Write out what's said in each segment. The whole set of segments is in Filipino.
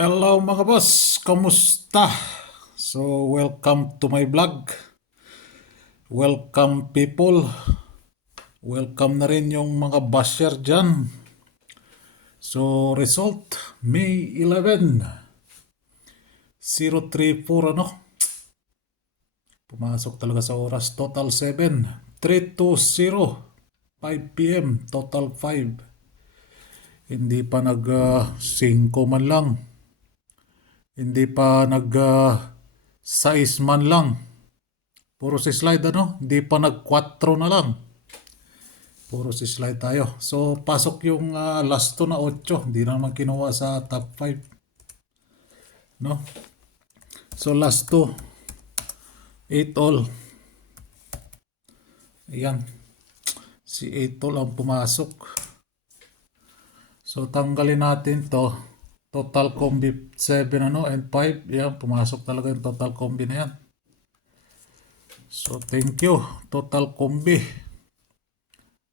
Hello mga boss, kamusta? So welcome to my vlog. Welcome people. Welcome na rin yung mga basher dyan. So result, May 11, 034 ano? Pumasok talaga sa oras. Total 7, 320, 5 p.m. Total 5. Hindi pa nag 5 man lang. Hindi pa nag 6 man lang. Puro si slide ano, hindi pa nag 4 na lang. Puro si slide tayo. So pasok yung last 2 na 8, hindi na naman kinuha sa top 5. No? So last 2, 8 all. Ayan. Si 8 all ang pumasok. So tanggalin natin to. Total combi 7 ano and 5. Ayan, pumasok talaga yung total combi na yan. So thank you. Total combi.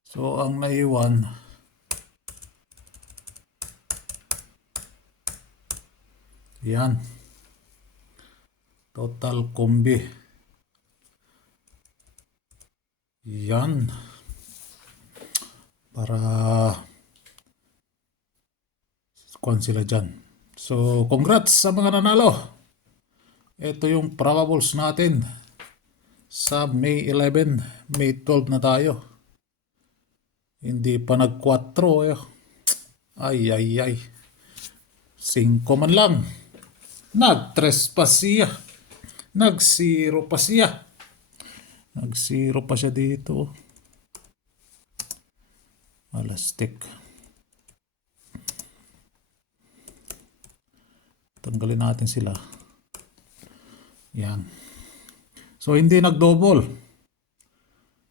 So ang naiwan, yan. Total combi. Yan. Para kuhan sila dyan. So congrats sa mga nanalo. Ito yung probables natin. Sa May 11, May 12 na tayo. Hindi pa nag 4 eh. Ay. 5 man lang. Nag-3 pa siya. Nag-0 pa siya. Nag-0 pa siya dito. Alastik. Tanggalin natin sila. Yan. So hindi nag-double.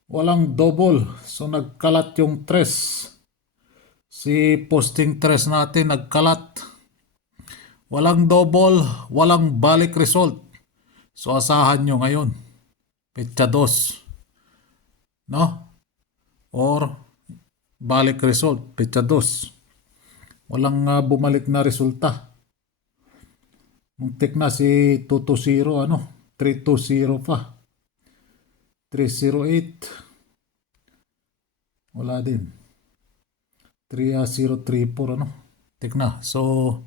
Walang double. So nagkalat yung 3. Si posting 3 natin nagkalat. Walang double, walang balik result. So asahan nyo ngayon. Petsa 2. No? Or balik result. Petsa 2. Walang bumalik na resulta. Muntik na si 220 ano? 320 pa. 308. Wala din. 3034 ano? Tigna. So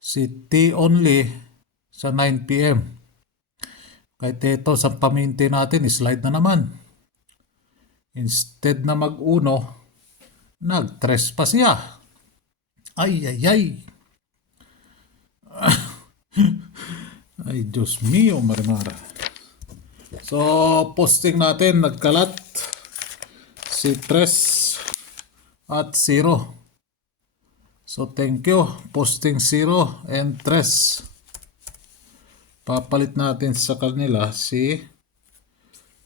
si T only sa 9 p.m. Kahit ito sa paminti natin, slide na naman. Instead na mag-uno, nag-3 pa siya. Ay. Ay, Diyos mio, marimara. So, posting natin, nagkalat si 3 at 0. So, thank you. Posting 0 and 3. Papalit natin sa kanila si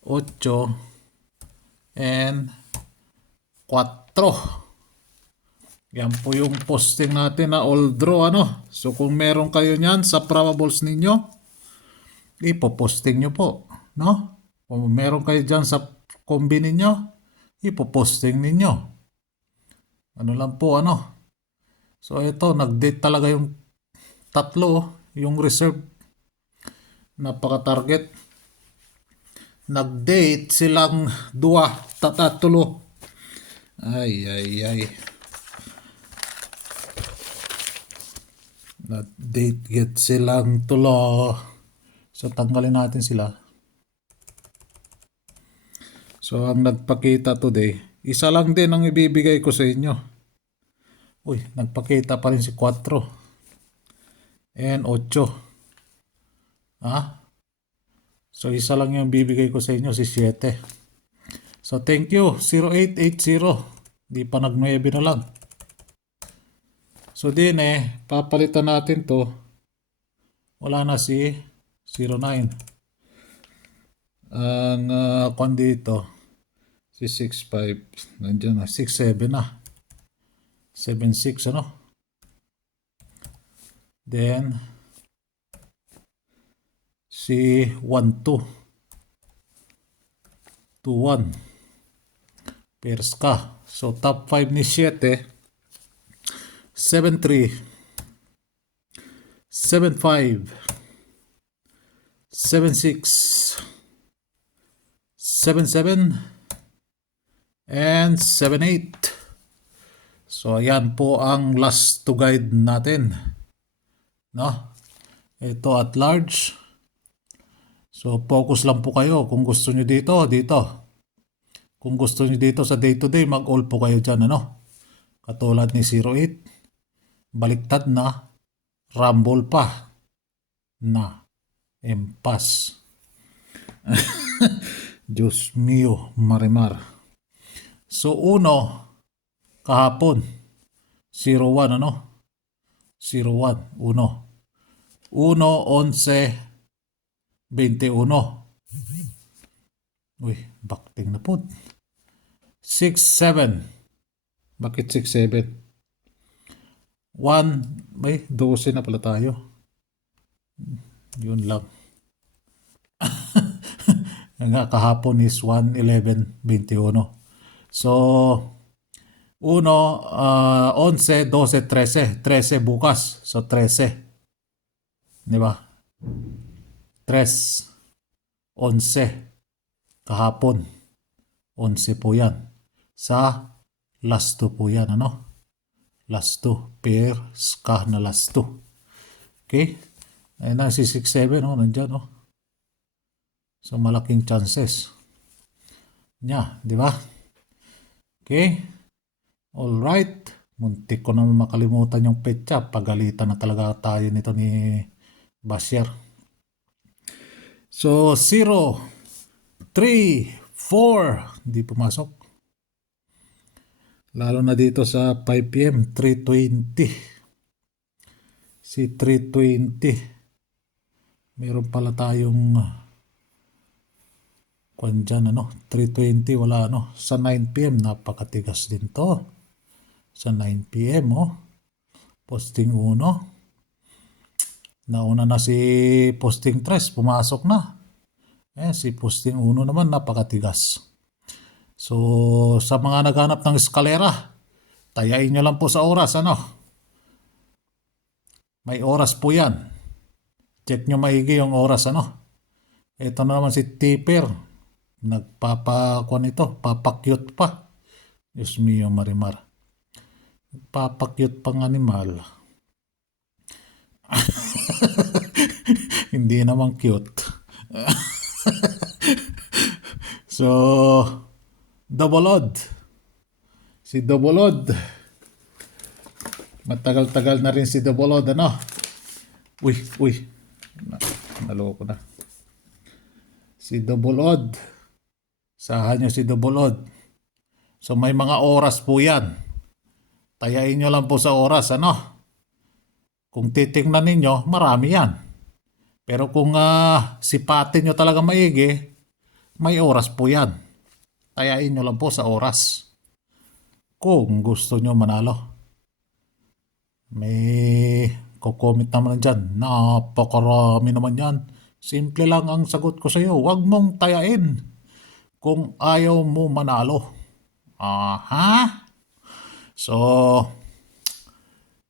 8 and 4. Yan po yung posting natin na all draw ano. So kung meron kayo niyan sa probables ninyo, ipoposting nyo po. No? Kung meron kayo dyan sa combi ninyo, ipoposting ninyo. Ano lang po ano. So ito, nag-date talaga yung tatlo, yung reserve. Napaka-target. Nag-date silang 2, tatatulo. Ay. Date get silang tulo. So tanggalin natin sila. So ang nagpakita today, isa lang din ang ibibigay ko sa inyo. Uy, nagpakita pa rin si 4 and 8. So isa lang yung bibigay ko sa inyo, si 7. So thank you 0880. Di pa nag-9 na lang. So din papalitan natin to. Wala na si 09. Ang kung dito, si 65. Nandiyan na, 67 na. 76 ano. Then, si 12. 21. Pairs ka. So top 5 ni 7. 73, 7-5, 7-6, 7-7, and 7-8. So ayan po ang last to guide natin, no? Ito at large. So focus lang po kayo kung gusto nyo dito, dito. Kung gusto nyo dito sa day to day, mag-all po kayo dyan, ano? Katulad ni 08, baliktad na, rumble pa na, impas. Diyos mio, marimar. So uno, kahapon, 01, ano? 01, uno. 1, 11, 21. Uy, bakting na po. 6, 7. Bakit 6, 7? 1, may 12 na pala tayo. Yun lang. Nga kahapon is 1, 11, 21. So, 1, 11, 12, 13. 13 bukas. So, 13. Di ba? 3, 11. Kahapon. 11 po yan. Sa last 2 po yan, ano? Last 2. Pair ska na last 2. Okay? Ayun na si 6, 7, oh, nandyan, oh. So, malaking chances. Nya, di ba? Okay? Alright. Muntik ko naman makalimutan yung petsa. Pagalitan na talaga tayo nito ni Bashir. So, 0, 3, 4. Hindi pumasok. Lalo na dito sa 5 p.m. 3:20. Si 3:20. Meron pala tayong kwan dyan, ano? 3:20, wala, ano? Sa 9 p.m. napakatigas din to. Sa 9 p.m. oh. Posting 1. Nauna na si posting 3, pumasok na. Si posting 1 naman, napakatigas. So, sa mga naghanap ng eskalera, tayain nyo lang po sa oras, ano? May oras po yan. Check nyo maigi yung oras, ano? Ito na naman si Tipper. Nagpapakuan ito, papakyut pa. Diyos mio, marimar. Papakyut pang animal. Hindi naman cute. So, double odd. Si double odd. Matagal-tagal na rin si double odd, ano? Uy. Naloko na. Si double odd. Sahan nyo si double odd. So, may mga oras po yan. Tayain nyo lang po sa oras, ano? Kung titingnan ninyo, marami yan. Pero kung sipatin nyo talaga maigi, may oras po yan. Tayain nyo lang po sa oras. Kung gusto nyo manalo. May kukomment naman dyan. Napakarami naman yan. Simple lang ang sagot ko sa iyo. Huwag mong tayain kung ayaw mo manalo. Aha. So,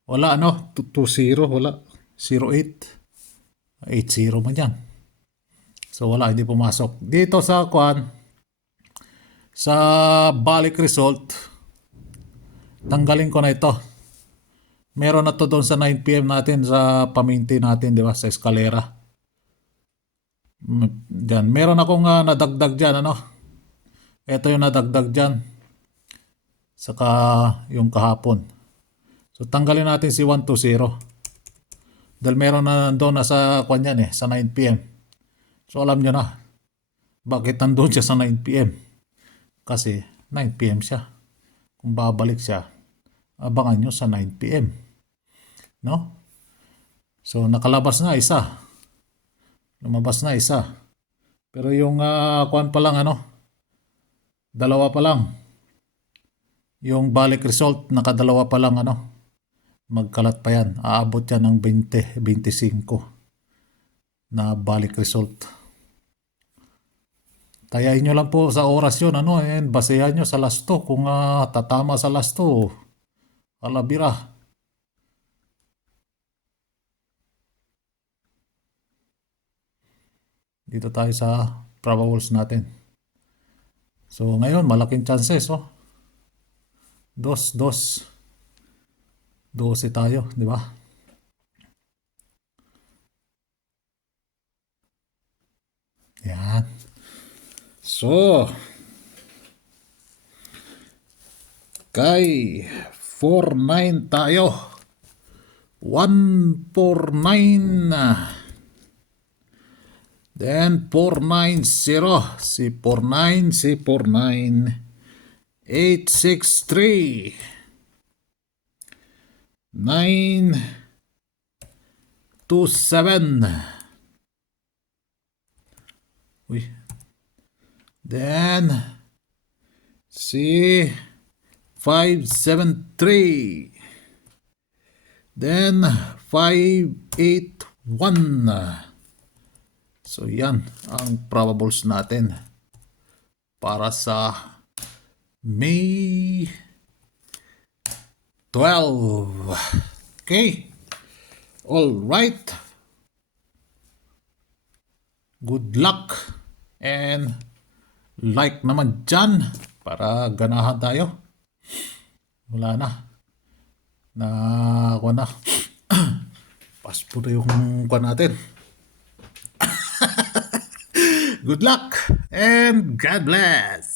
wala, ano? 2-0, wala. 0-8. 8-0 man yan. So, wala, hindi pumasok. Dito sa sa balik result, tanggalin ko na ito. Meron na to doon sa 9 p.m. natin sa paminti natin, di ba? Sa eskalera. Diyan. Meron akong nadagdag dyan, ano? Ito yung nadagdag dyan. Saka yung kahapon. So, tanggalin natin si 120. Dahil meron na doon na sa yan sa 9 p.m. So, alam nyo na. Bakit nandun siya sa 9 p.m.? Kasi 9 p.m. siya. Kung babalik siya, abangan nyo sa 9 p.m. No? So, nakalabas na isa. Lumabas na isa. Pero yung pa lang, ano? Dalawa pa lang. Yung balik result, nakadalawa pa lang, ano? Magkalat pa yan. Aabot yan ng 20, 25 na balik result. Tayain nyo lang po sa oras yun, ano? And basehan nyo sa last 2. Kung tatama sa last 2, alabira. Dito tayo sa probables natin. So ngayon, malaking chances, oh. Dos, dos. 12 tayo, di ba? Yan. So, kay 4-9 tayo. 1-4-9. Then 4-9-0. Si 4-9, si 4-9. 8-6-3. 9-2-7. Uy. Then si 5-7-3. Then 5-8-1. So yan ang probables natin para sa May 12. Okay. All right. Good luck and like naman dyan para ganahan tayo. Wala na. Ako na. Paspo na yung kuha natin. Good luck and God bless.